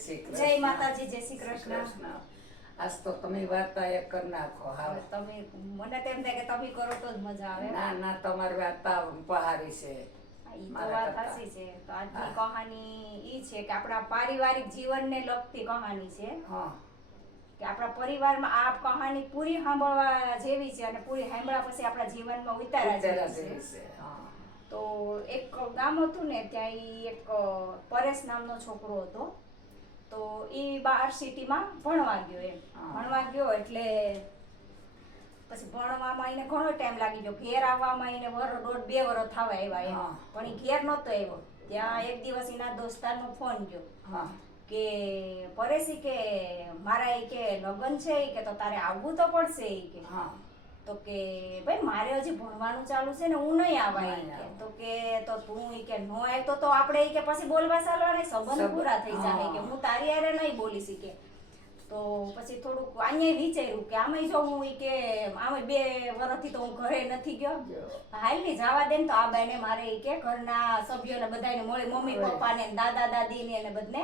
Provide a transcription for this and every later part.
શ્રી જય કૃષ્ણ. માતાજી, જય શ્રી કૃષ્ણ. આજ તો તમે વાર્તા એક કરી નાખો. હા, તમે મને તો એમ થાય કે તમે કરો તો જ મજા આવે. ના ના, તમારી વાર્તા પહારી છે. ઈ તો મારા વાત કરતા. સાચી છે. તો આજની કહાની ઈ છે કે આપણા પારિવારિક જીવનને લગતી કહાની છે. હા, કે આપણા પરિવારમાં આ કહાની પૂરી સાંભળવા જેવી છે અને પૂરી સાંભળ્યા પછી આપણા જીવનમાં ઉતારા ઉત્તરા જેવી જેવી છે. છે. હા. તો એક ગામ હતું ને, ત્યાં ઈ એક પરેશ નામનો છોકરો હતો. તો ઈ બહાર સિટીમાં ભણવા ગયો એમ. હા. ભણવા ગયો એટલે પછી ભણવામાં એને ઘણો ટાઈમ લાગી ગયો. ઘેર આવવામાં એને દોઢ બે વર્ષ થવા આવ્યા એમ. હા. પણ ઈ ઘેર નહોતો આવ્યો. ત્યાં એક દિવસ એના દોસ્તારનો ફોન ગયો હા. કે પરેશી કે મારા ઈ કે લગ્ન છે ઈ કે તો તારે આવવું તો પડશે ઈ કે. હા. તો કે ભાઈ મારે હજી ભણવાનું ચાલુ છે ને, હું નહીં આવાય ઈ નહીં કે. આવું. તો કે તો તું ઈ કે નો આવતો તો આપણે ઈ કે પછી બોલવા ચાલવાના સંબંધ પૂરા થઈ જાય ઈ કે. હું તારી હારે નહીં બોલીશ ઈ કે. તો પછી થોડુંક અહીંયા વિચાર્યું કે આમે જો હું ઈ કે આમે 2 વર્ષથી તો હું ઘરે નથી ગયો. હાલ ની જવા દે ને તો આ બાઈને મારે ઈ કે ઘરના સભ્યોને બધાને મળી, મમ્મી પપ્પાને દાદા દાદીને એને બધને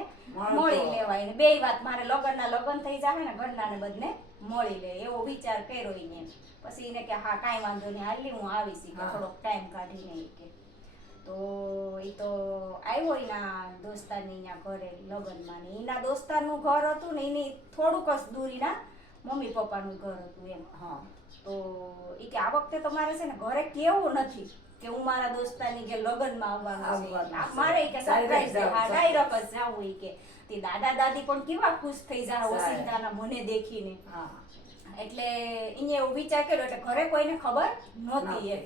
મળી લેવાય ને બેય વાત મારે લગ્ન થઈ જાય ને ઘરના ને બધને મળી લે એવો વિચાર કર્યો એને. પછી એને કે હા કાંઈ વાંધો નહીં, હાલી હું આવીશ ઈ કે થોડોક ટાઈમ કાઢીને ઈ કે. તો ઈ તો આવ્યો એના દોસ્તારની ત્યાં ઘરે લગ્નમાં ને એના દોસ્તારનું ઘર હતું ને એની થોડુંક જ દૂરીના મમ્મી પપ્પાનું ઘર હતું એમ. હા. તો ઈ કે આ વખતે તો મારે છે ને ઘરે કેવું નથી કે હું મારા દોસ્તારની કે લગ્નમાં આવવાનું છે. આ મારે ઈ કે સરપ્રાઈઝ દે, હા ડાયરેક્ટ જ જાવું ઈ કે. તે દાદા દાદી પણ કેવા ખુશ થઈ જાય ઓસિંતાના મને દેખીને. હા. એટલે એને એવું વિચાર કર્યો એટલે ઘરે કોઈને ખબર નહોતી એમ.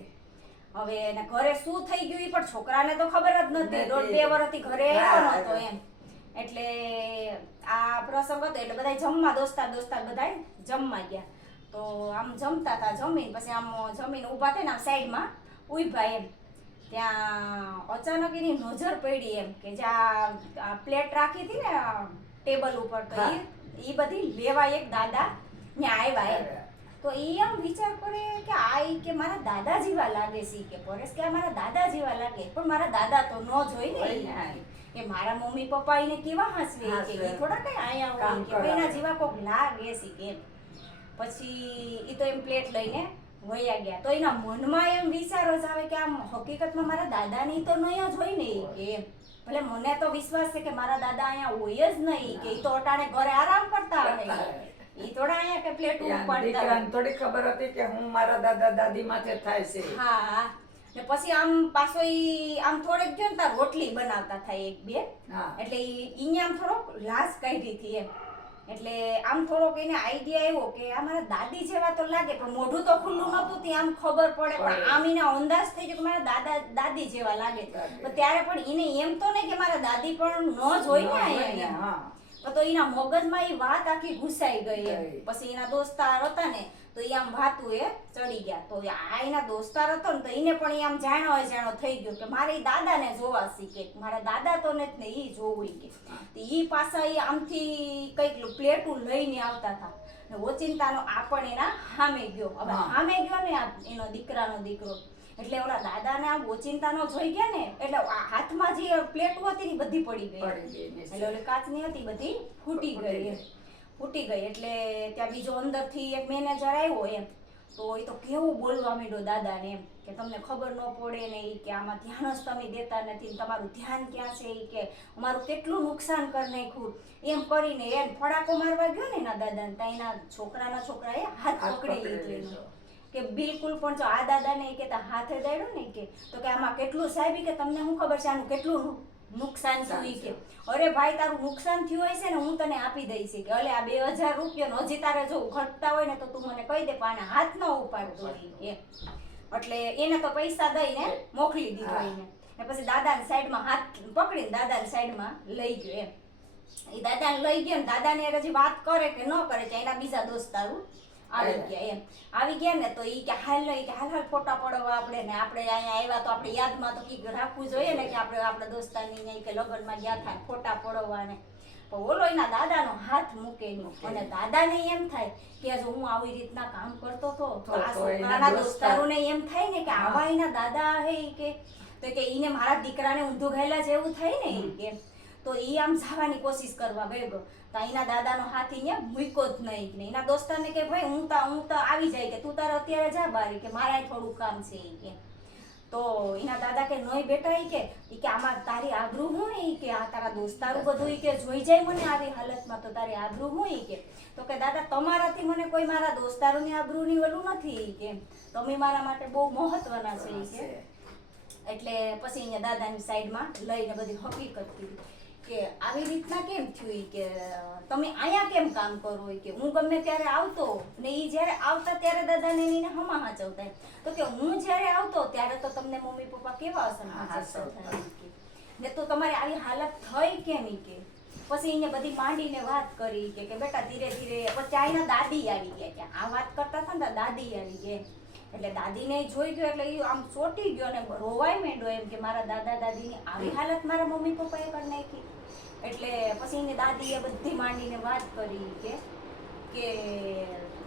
હવે એને ઘરે શું થઈ ગયું ઈ પણ છોકરાને તો ખબર જ નથી. દોઢ 2 વર્ષથી ઘરે આવ્યો નહોતો એમ. એટલે આ પ્રસંગ હતો એટલે બધા જમવા દોસ્તાર બધા જમવા ગયા. તો આમ જમતા હતા, જમીન પછી આમ જમીન ઊભા થઈને આમ સાઈડમાં ઊભા એમ. ત્યાં અચાનક એની નજર પડી એમ કે જ્યાં પ્લેટ રાખી હતી ને ટેબલ ઉપર, તો ઈ બધી લેવા એક દાદા ત્યાં આવ્યા એમ. તો ઈ આમ વિચાર કરે કે આ ઈ કે મારા દાદા જેવા લાગે છે કે પરેશ કે આ મારા દાદા જેવા લાગે, પણ મારા દાદા તો ન જોઈ ને કે મારા મમ્મી પપ્પા એને કેવા હાસવે કે ઈ થોડા કઈ આયા હોય કે એના જેવા કોક લાગે છે કે. પછી ઈ તો એમ પ્લેટ લઈને વયા ગયા. તો એના મનમાં એમ વિચાર જ આવે કે આમ હકીકતમાં મારા દાદાની તો નહીં જ હોય ને ઈ કે એમ. ભલે મને તો વિશ્વાસ છે કે મારા દાદા અહીંયા હોય જ નહીં કે ઈ તો અટાણે ઘરે આરામ કરતા હોય. ઈ થોડા અહીંયા કે પ્લેટ ઉપાડતા. દીકરાને થોડી ખબર હતી કે હું મારા દાદા દાદી માથે થાય છે. હા. ને પછી આમ પાછો ઈ આમ થોડેક ગયો ને તાર રોટલી બનાવતા થાય એક બે. એટલે ઈ આમ થોડોક લાશ કાઢી હતી એમ. એટલે આમ થોડોક એને આઈડિયા આવ્યો કે આ મારા દાદી જેવા તો લાગે, પણ મોઢું તો ખુલ્લું નતું તે આમ ખબર પડે, પણ આમ એને અંદાજ થઈ ગયો કે મારા દાદી જેવા લાગે. તો ત્યારે પણ એને એમ તો નહીં કે મારા દાદી પણ ન જોઈ ને અહીંયા. તો એના મગજમાં એ વાત આખી ઘુસાઈ ગઈ. પછી એના દોસ્તાર હતા ને તો એ આમ વાતું એ ચડી ગયા. તો આ એના દોસ્તાર હતો ને તો એને પણ આમ જાણો થઈ ગયો કે મારે ઈ દાદાને જોવા શીખે, મારા દાદા તો ને ઈ જોવું કે. ઈ પાછા એ આમથી કઈક પ્લેટું લઈને આવતા હતા ને ઓચિંતાનો આ પણ એના સામે ગયો. હવે સામે ગયો ને એનો દીકરાનો દીકરો, એટલે ઓલા દાદાને આમ ઓચિંતાનો જોઈ ગયા ને એટલે હાથમાં જે પ્લેટો હતી ને બધી પડી ગઈ. એટલે ઓલી કાચની હતી બધી ફૂટી ગઈ. એટલે ત્યાં બીજો અંદરથી એક મેનેજર આવ્યો એમ. તો એ તો કેવું બોલવા માંડ્યો દાદાને એમ કે તમને ખબર ન પડે ને ઈ કે આમાં ધ્યાન જ તમે દેતા નથી, તમારું ધ્યાન ક્યાં છે ઈ કે અમારું કેટલું નુકસાન કરી નાખ્યું એમ કરીને એને ફડાકો મારવા ગયો ને એના દાદાને. ત્યાં એના છોકરાએ હાથ પકડી લીધો કે બિલકુલ પણ જો આ દાદાને કે હાથે દાડ્યો ને કે તો કે આમાં કેટલું સાહેબ કે તમને શું ખબર છે આનું કેટલું નુકસાન થયું કે. અરે ભાઈ તારું નુકસાન થયું હોય છે ને હું તને આપી દઈશ કે. અલે આ 2000 રૂપિયા હજી તારે જો ઘટતા હોય ને તો તું મને કહી દે, પણ આના હાથ ન ઉપાડતો કે. એટલે એને તો પૈસા દઈને મોકલી દીધો એને. ને પછી દાદાની સાઈડમાં હાથ પકડીને દાદાની સાઈડમાં લઈ ગયો એમ. એ દાદાને લઈ ગયો ને દાદાને હજી વાત કરે કે ન કરે કે એના બીજા દોસ્તારું આવી ગયા ને તો ઈ કે હાલ ફોટા પડવા આપણે ને આપણે અહીંયા આવ્યા તો આપણે યાદમાં તો કઈક રાખવું જોઈએ ને કે આપણે આપણા દોસ્તારની અહીંયા કે લગ્નમાં ગયા થાય ફોટા પડવા ને. પણ ઓલો એના દાદાનો હાથ મૂકે નહીં અને દાદાને એમ થાય કે જો હું આવી રીતના કામ કરતો હતો તો આ છોકરાના દોસ્તારોને એમ થાય ને કે આવા એના દાદા હે કે તો કે ઈને મારા દીકરાને ઊંધું ઘાયલા જેવું થાય ને કે. તો તો ઈ આમ જવાની કોશિશ કરવા ગયો તો એના દાદાનો હાથ અહીંયા મૂક્યો જ નહીં ને એના દોસ્તારને કે ભાઈ હું તો આવી જાય કે તું તારે અત્યારે જા બારી કે મારે થોડું કામ છે ઈ કે તો એના દાદા કે નોય બેટા ઈ કે આમાં તારી આબરૂ હું ઈ કે આ તારા દોસ્તારું બધું ઈ કે જોઈ જાય મને આવી હાલતમાં તો તારી આબરૂ હું ઈ કે તો કે દાદા તમારાથી મને કોઈ મારા દોસ્તારોની આબરૂની ઓલું નથી ઈ કે તમે મારા માટે બહુ મહત્વના છે ઈ કે એટલે પછી અહીંયા દાદાની સાઈડમાં લઈને બધી હકીકત કીધી કે આવી રીતના કેમ થયું ઈ કે તમે અહીંયા કેમ કામ કરો ઈ કે હું ગમે ત્યારે આવતો ને ઈ જ્યારે આવતા ત્યારે દાદાને એને હમા હાચવતા તો કે હું જ્યારે આવતો ત્યારે તો તમને મમ્મી પપ્પા કેવા અસર ને તો તમારી આવી હાલત થઈ કેમ ઈ કે પછી એને બધી માંડીને વાત કરી કે બેટા ધીરે ધીરે પછી આઈના દાદી આવી ગયા કે આ વાત કરતા હતા ને દાદી આવી ગયા એટલે દાદીને જોઈ ગયો એટલે એ આમ ચોટી ગયો ને રોવાય માંડ્યો એમ કે મારા દાદા દાદીની આવી હાલત મારા મમ્મી પપ્પાએ કરી નાખી એટલે પછી એને દાદીએ બધી માંડીને વાત કરી કે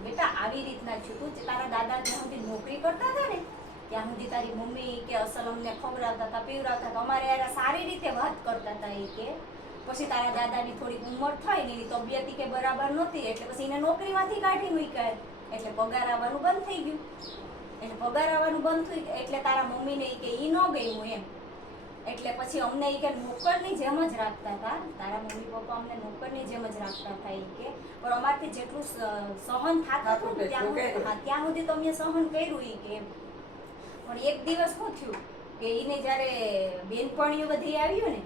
બેટા આવી રીતના છું તું તારા દાદા જ્યાં સુધી નોકરી કરતા હતા ને ત્યાં સુધી તારી મમ્મી કે અસલ અમને ખવડાવતા હતા પીવડાવતા હતા અમારે યાર સારી રીતે વાત કરતા હતા એ કે પછી તારા દાદાની થોડીક ઉંમર થઈ ને એની તબિયત કે બરાબર નહોતી એટલે પછી એને નોકરીમાંથી કાઢી મૂક્યા એટલે પગાર આવવાનું બંધ થઈ ગયું એટલે પગાર આવવાનું બંધ થયું એટલે તારા મમ્મીને કે ઈ ન ગયું એમ એટલે પછી અમને ઈ કે નોકરની જેમ જ રાખતા હતા તારા મમ્મી પપ્પા અમને નોકરની જેમ જ રાખતા હતા ઈ કે પણ અમારથી જેટલું સહન થતું હતું ત્યાં સુધી તો અમે સહન કર્યું ઈ કે પણ એક દિવસ શું થયું કે ઈને જ્યારે બેનપણીઓ બધી આવ્યું ને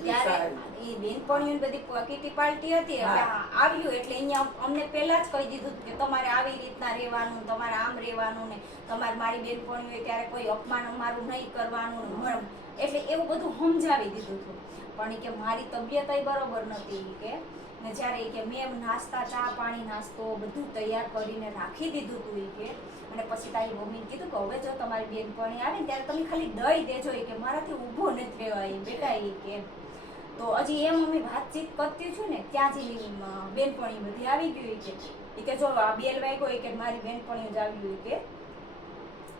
ત્યારે ઈ બેનપણીઓ બધી કીટી પાર્ટી હતી એટલે આવ્યું એટલે અહીંયા અમને પહેલા જ કહી દીધું કે તમારે આવી રીતના રહેવાનું તમારે આમ રહેવાનું ને તમારે મારી બેનપણીઓ ત્યારે કોઈ અપમાન અમારું નહીં કરવાનું એટલે એવું બધું સમજાવી દીધું હતું પણ કે મારી તબિયત બરોબર નથી કે ને જ્યારે કે મેં નાસ્તા ચા પાણી નાસ્તો બધું તૈયાર કરીને રાખી દીધું હતું કે અને પછી તારી મમ્મીને કીધું કે હવે જો તમારી બેનપણી આવે ને ત્યારે તમે ખાલી દઈ દેજો કે મારાથી ઊભો નથી રહેવાય બેટા એ કે તો હજી એમ અમે વાતચીત કરતી છું ને ત્યાં જ બેનપણી બધી આવી ગઈ કે જો આ બેલ વાગ્યો કે મારી બેનપણી જ આવી ગઈ કે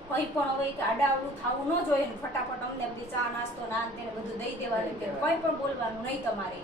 કંઈ પણ હવે કે આડાવડું થવું ન જોઈએ ને ફટાફટ અમને બધી ચા નાસ્તો નાન તેને બધું દઈ દેવાનું કે કંઈ પણ બોલવાનું નહીં તમારે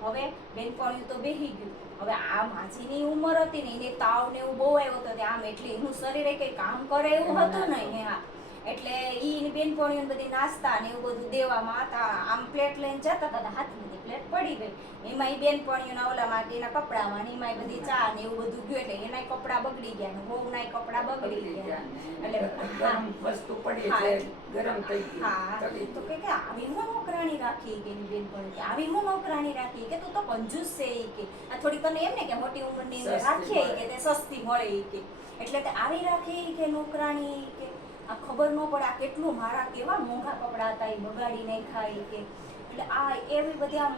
હવે બેનપણીઓ તો બેસી ગયું હવે આ માજીની ઉંમર હતી ને એને તાવ ને એવું બહુ આવ્યો હતો આમ એટલે એનું શરીરે કંઈ કામ કરે એવું હતું નહીં હા એટલે ઈ બેનપણીઓ બધી નાસ્તા ને એવું બધું દેવામાં હતા આમ પ્લેટ લઈને જતા હતા હાથમાં પ્લેટ પડી ગઈ એમાં એ બેનપણીઓના ઓલામાં એના કપડામાં એમાં બધી ચા ને એવું બધું ગયું એટલે એના કપડા બગડી ગયા ને બહુના કપડા બગડી ગયા એટલે ગરમ વસ્તુ પડી એટલે ગરમ થઈ ગઈ હા તો કે આવી હું નોકરાણી રાખી કે એની બેનપણી કે આવી હું નોકરાણી રાખી કે તું તો કંજૂસ છે ઈ કે આ થોડી તને એમ ને કે મોટી ઉંમરની રાખીએ કે તે સસ્તી મળે ઈ કે એટલે તે આવી રાખી કે નોકરાણી કે આ ખબર ન પડે આ કેટલું મારા કેવા મોંઘા કપડા હતા એ બગાડી નાખ્યા કે એટલે આ એવી બધી આમ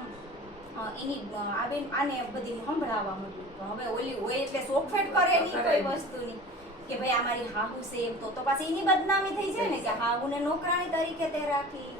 એની આને બધી સંભળાવવા મળ્યું હવે ઓલી હોય એટલે સોફેટ કરે નહીં કોઈ વસ્તુની કે ભાઈ આ મારી હાહુ છે એમ તો પાછી એની બદનામી થઈ જાય ને કે હાહુને નોકરાણી તરીકે તે રાખી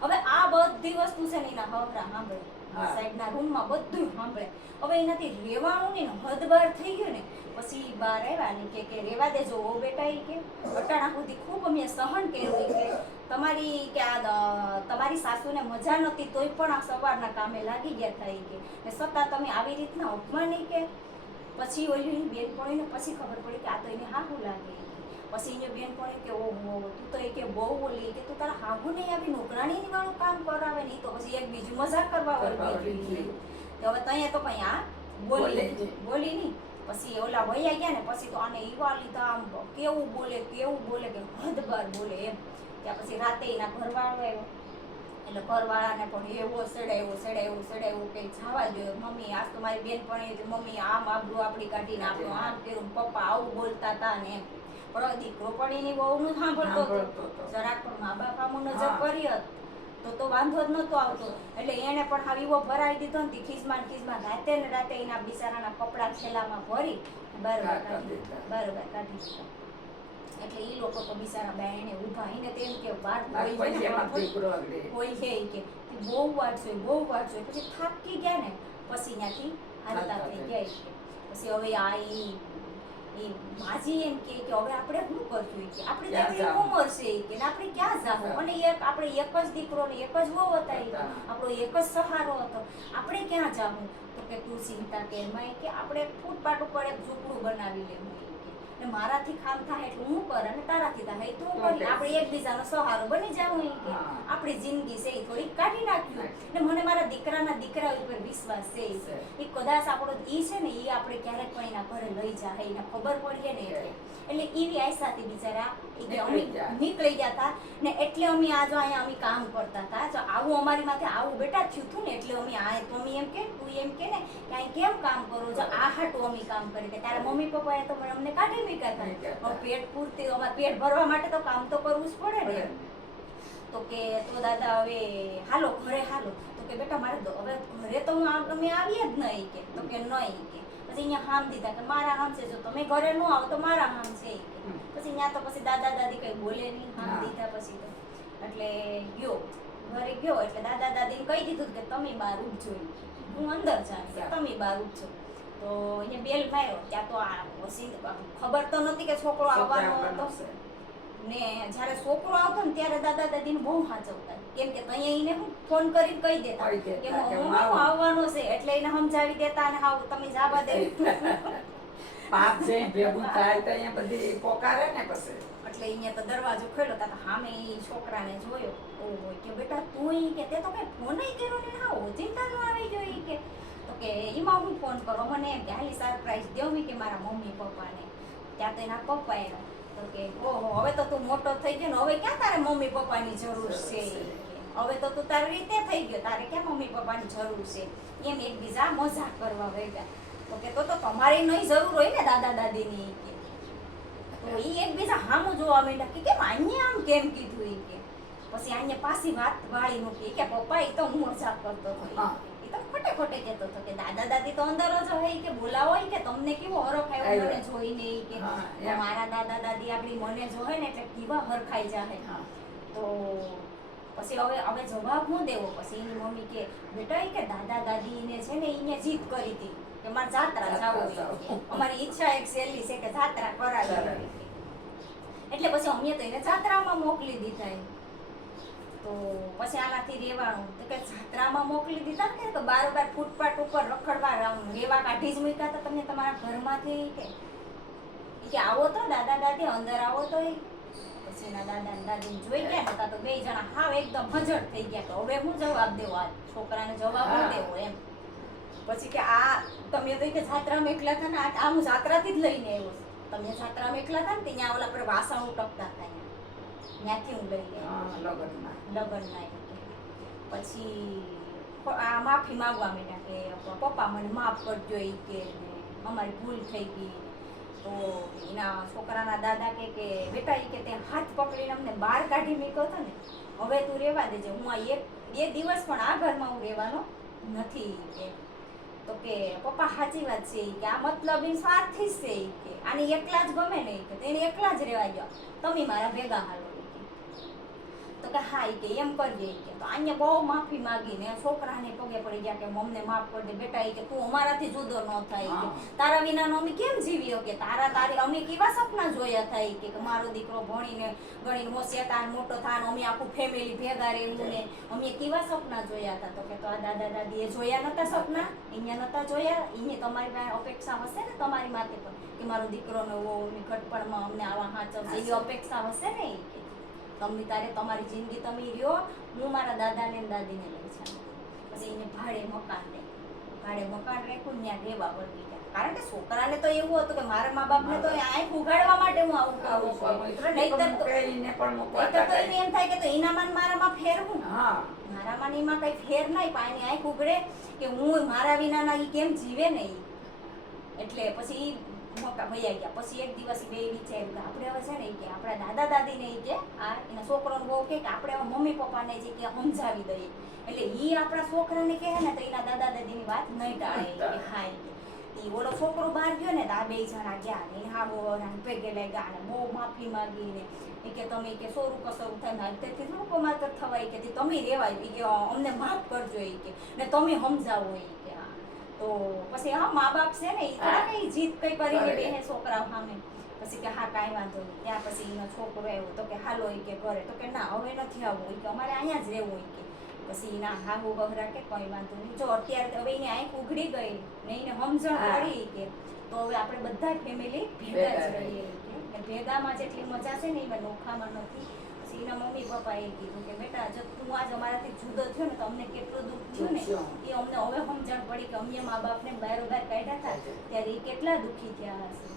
હવે આ બધી વસ્તુ છે ને એના હવરા સાંભળે સાઈડના રૂમમાં બધું સાંભળે હવે એનાથી રહેવાનું ને હદ બાર થઈ ગયું ને પછી બહાર આવ્યા ને કે રેવા દેજો ઓ બેટા ઈ કે અટાણા સુધી ખૂબ અમે સહન કર્યું કે તમારી કે આ તમારી સાસુને મજા નહોતી તોય પણ આ સવારના કામે લાગી ગયા હતા કે ને છતાં તમે આવી રીતના અપમાની કે પછી ઓલી બેનપણીને પછી ખબર પડી કે આ તો એને હાહુ લાગે પછી એને બેનપણી કે ઓહો તું તો એ કે બહુ બોલી કે તું તારા હાહુ નહીં આવી નોકરાણીની વાળું કામ કરાવે નહીં તો પછી એક બીજું મજાક કરવા વાળી તો હવે ત્યાં તો કઈ આ બોલી નહીં પછી ઓલા વૈયા ગયા ને પછી તો આને ઈવા લીધા આમ કેવું બોલે કે હદબાર બોલે એમ ત્યાં પછી રાતે એના ઘરવાળો આવ્યો એટલે ઘરવાળાને પણ એવો સડાયો કે જવા દો મમ્મી આજ તો મારી બેનપણી મમ્મી આમ આબરૂ આપણી કાઢીને આપણું આમ કર્યું પપ્પા આવું બોલતા હતા ને એમ પણ દીકરો પણ એની બહુનું સાંભળતો હતો જરાક પણ મા બાપ આમ નજર કરી તો વાંધો જ નતો આવતો એટલે એને પણ હા વિવો ભરાઈ દીધો ને ખીજમાં રાતે એના બિચારાના કપડા થેલામાં ભરી બરોબર કાઢી દીધા એટલે ઈ લોકો તો બિચારા બેને ઊભા એને તેમ કે વાર હોય છે કે બહુ વાર જોઈ પછી થાકી ગયા ને પછી ત્યાંથી હાલતા થઈ ગયા છે પછી હવે આ એ માજી એમ કે હવે આપણે શું કરશું કે આપણે ક્યાં તેટલી જાવું? ઉંમર છે કે ને આપણે ક્યાં જાવું હા. અને આપણે એક જ દીકરો ને એક જ વહુ હતા ઈ. હતા. આપણો એક જ સહારો હતો, આપણે ક્યાં જાવું? તો કે તું ચિંતા કે એમાં કે આપણે ફૂટપાથ ઉપર એક ઝૂંપડું બનાવી લેવું ઈ કે. ને મારાથી કામ થાય એટલે હું કર અને તારાથી થાય તું તો કરી, કે. આપણે એકબીજાનો સહારો બની જાવું ઈ કે. હા. આપણી જિંદગી છે એ થોડીક કાઢી નાખ્યું ને મને મારા દીકરા ઉપર વિશ્વાસ છે છે. એ કદાચ આપણો ઈ છે ને એ આપણે ક્યારેક પણ એના ઘરે લઈ જાય એને ખબર પડીએ ને એટલે એવી આશાથી બિચારા ઈ કે અમે નીકળી ગયા. નીકળી ગયા હતા ને એટલે અમે આ જો અહીંયા અમે કામ કરતા હતા જો આવું અમારી માથે આવું બેટા થયું હતું ને એટલે અમે આ તો અમે એમ કે તું એમ કે ને કે અહીં કેમ કામ કરો જો આ હાટું અમે કામ કરી કે તારા મમ્મી પપ્પાએ તો અમને કાઢી મૂક્યા હતા હવે પેટ પૂરતી અમારે પેટ ભરવા માટે તો કામ તો કરવું જ પડે ને તો કે તો દાદા હવે હાલો ઘરે હાલો તો કે બેટા મારે હવે ઘરે તો અમે આવીએ જ નહીં કે તો કે નહીં કે પછી અહીંયા હામ દીધા કે મારા હામ છે જો તમે ઘરે ન આવો તો મારા હામ છે ઈ કે. પછી અહીંયા તો પછી દાદા દાદી કઈ બોલે નહીં હામ હા. દીધા પછી તો એટલે ગયો ઘરે ગયો એટલે દાદા દાદીને કહી દીધું કે તમે બહાર ઉઠજો ઈ કે. હું અંદર જાઉં કે તમે બહાર ઉઠજો તો અહીંયા બેલ માર્યો ત્યાં તો આ પછી ખબર તો નથી કે છોકરો આવવાનો હતો ને જ્યારે છોકરો આવતો ને ત્યારે દાદા દાદીને બહુ સાચવતા કેમ કે અહીંયા એને હું ફોન કરીને કહી દેતા કહી દેતા કે કે હું હું આવું. આવવાનો છે એટલે એને સમજાવી દેતા અને હાવ તમે જાવા દે પાંચ જે ભેગું થાય તો અહીંયા બધી પોકારે ને પછી એટલે અહીંયા તો દરવાજો ખોલ્યો તા સામે ઈ છોકરાને જોયો ઓહો કે બેટા તું ઈ કે તે તો કઈ ફોન ય કર્યો ને હાવ ચિંતા ન આવી ગયો ઈ કે તો કે એમાં હું ફોન કરો મને એમ કે હાલી સરપ્રાઈઝ દેવ મી કે મારા મમ્મી પપ્પાને ત્યાં તો એના પપ્પા એના તો કે ઓહો હવે તો તું મોટો થઈ ગયો ને હવે ક્યાં તારે મમ્મી પપ્પાની જરૂર છે ઈ કે. હવે તો તું તારી રીતે થઈ ગયો તારે ક્યાં મમ્મી પપ્પાની જરૂર છે એમ એકબીજા મજાક કરવા વેગ્યા તો કે તો તમારી નહીં જરૂર હોય ને દાદા દાદીની ઈ કે તો ઈ એકબીજા સામું જોવા માંડ્યા કે કેમ અહીંયા આમ કેમ કીધું ઈ કે પછી અહીંયા પાછી વાત વાળી મૂકી કે પપ્પા ઈ તો હું મજાક કરતો હતો ઈ. હા. ઈ તો ખોટે ખોટે કહેતો હતો કે દાદા દાદી તો અંદર જ હોય કે બોલાવો ઈ કે તમને કેવો હરખ આવ્યો મને જોઈને ઈ કે હા, તો એમ. મારા દાદા દાદી આપણી મને જોહે ને એટલે કેવા હરખાઈ જાય હા. તો પછી હવે જવાબ હું દેવો પછી એની મમ્મી કે બેટા ઈ કે દાદા દાદીને છે ને ઈને જીદ કરી હતી કે મારે જાત્રા જાવું ઈ કે. અમારી ઈચ્છા એક સહેલી છે કે જાત્રા કરાવી ઈ કે. એટલે પછી અમે તો એને જાત્રામાં મોકલી દીધા એમ. તો પછી આનાથી રહેવાનું તો કે જાત્રામાં મોકલી દીધા ને તો બારોબાર ફૂટપાથ ઉપર રખડવા રેવા કાઢી જ મૂક્યા હતા તમને તમારા ઘરમાંથી ઈ કે આવો તો દાદા દાદી અંદર આવો તો ઈ. પછી એના દાદા ને દાદી જોઈ ગયા ને તો બે જણા હાવ એકદમ હજળ થઈ ગયા તો હવે હું જવાબ દેવો આ છોકરાને જવાબ હું દેવો એમ પછી કે આ તમે તો ઈ કે જાત્રામાં એકલા હતા ને આ હું જાત્રાથી જ લઈને આવ્યો છું. તમે જાત્રામાં એકલા હતા ને ત્યાં ઓલા પર વાસણ ઉટકતા હતા ત્યાંથી હું લઈને આવ્યો લગ્નમાં લગ્નના એમ કે. પછી આ માફી માંગવા માંડ્યા કે પપ્પા મને માફ કરજો ઈ કે ને અમારી ભૂલ થઈ ગઈ તો એના છોકરાના દાદા કે બેટા ઈ કે તે હાથ પકડીને અમને બહાર કાઢી મૂક્યો હતો ને હવે તું રહેવા દેજે હું આ બે દિવસ પણ આ ઘરમાં હું રહેવાનો નથી ઈ કે. તો કે પપ્પા સાચી વાત છે ઈ કે આ મતલબ એ સ્વાર્થી જ છે ઈ કે આને એકલા જ ગમે ને ઈ કે તેને એકલા જ રહેવા ગયો તમે મારા ભેગા હાલો ઈ કે. તો કે હા ઈ કે એમ કરજે ઈ કે. તો અહીંયા બહુ માફી માંગીને છોકરાને પગે પડી ગયા કે મમને માફ કરી દે બેટા ઈ કે તું અમારાથી જુદો ન થાય ઈ કે તારા વિનાનો અમે કેમ જીવ્યો કે તારી અમે કેવા સપના જોયા થાય ઈ કે મારો દીકરો ભણીને ગણીને હોશિયાર થાય મોટો થાય ને અમે આખું ફેમિલી ભેગા રહેવું ને અમે કેવા સપના જોયા હતા તો કે તો આ દાદા દાદીએ જોયા નતા સપના અહીંયા નતા જોયા એને તમારી પાસે અપેક્ષા હશે ને તમારી માથે પણ કે મારો દીકરોનો એની ઘટપણમાં અમને આવા હાચવશે એવી અપેક્ષા હશે ને ઈ કે તમે તારે તમારી જિંદગી તમે રહ્યો હું મારા દાદાને ને દાદીને લઈ જાઉં પછી એને ભાડે મકાન રાખ્યું ત્યાં રહેવા વળગી ગયા કારણ કે છોકરાને તો એવું હતું કે મારા મા બાપને તો આંખ ઉગાડવા માટે હું આવું કરું છું નહીંતર તો એને એમ થાય કે તો એનામાં ને મારામાં ફેર હું મારામાં ને એમાં કઈ ફેર નહીં પણ એની આંખ ઉગડે કે હું મારા વિનાના ઈ કેમ જીવે ને ઈ એટલે પછી મોટા ભૈયા ગયા પછી એક દિવસ બે વિચાર્યું કે આપણે હવે છે ને ઈ કે આપણા દાદા દાદીને ઈ કે આ એના છોકરાને બહુ કે આપણે હવે મમ્મી પપ્પાને જે કે સમજાવી દઈએ એટલે ઈ આપણા છોકરાને કહે ને તો એના દાદા દાદીની વાત નહીં ટાળે કે હા ઈ ઓલો છોકરો બહાર ગયો ને તો આ બે જણા ગયા ને હા બહુ ભેગે લાગ્યા ને બહુ માફી માંગીને એ કે તમે કે સોરું કસરું થાય ને તેથી લોકો માત્ર થવાય કે તમે રેવાય કે અમને માફ કરજો એ કે ને તમે સમજાવો એ કે હા તો પછી હા મા બાપ છે ને એ થોડા કઈ જીદ કઈ કરીને કરે. બેહે છોકરાઓ સામે. પછી કે હા કાંઈ વાંધો નહીં. ત્યાં પછી એનો છોકરો આવ્યો તો કે હાલો ઈ કે ઘરે. તો કે ના હવે નથી આવવું ઈ કે અમારે અહીંયા જ રહેવું ઈ કે. પછી એના હાહુ બહરા કે કંઈ વાંધો નહીં, જો અત્યારે તો હવે એની આંખ ઉઘડી ગઈ ને એને સમજણ હા. પડી ઈ કે તો હવે આપણે બધા ફેમિલી ભેગા જ રહીએ ઈ કે. ને ભેગામાં જેટલી મજા છે ને એમાં નોખામાં નથી. પછી એના મમ્મી પપ્પા એ કીધું કે બેટા જો તું આજ અમારાથી જુદો થયો ને તો અમને કેટલું દુઃખ થયું ને એ અમને હવે સમજણ પડી કે અમે મા બાપને બારોબાર કાઢ્યા હતા ત્યારે એ કેટલા દુઃખી થયા હશે.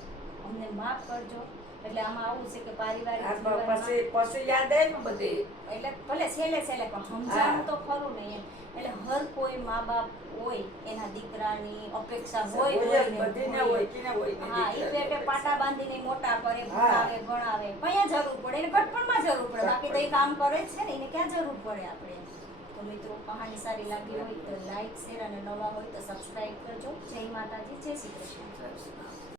અમને માફ કરજો. એટલે આમાં આવું છે કે પારિવારિક જીવનમાં પછી યાદ આવે ને બધી. એટલે ભલે છેલ્લે પણ સમજાણું તો ખરું ને એમ. એટલે હર કોઈ મા બાપ હોય એના દીકરાની અપેક્ષા હોય હોય જ, ને બધીને હોય. હોય કે ના હોય ને હા ઈ દીકરાની પેટે પાટા અપેક્ષા. બાંધીને મોટા કરે, હા. ભણાવે ગણાવે કયા જરૂર પડે એને ઘટપણમાં જરૂર પડે, બાકી તો એ કામ કરે જ છે ને એને ક્યાં જરૂર પડે આપણે. તો મિત્રો કહાની સારી લાગી હોય તો લાઈક શેર અને નવા હોય તો સબસ્ક્રાઇબ કરજો. જય માતાજી, જય શ્રી કૃષ્ણ.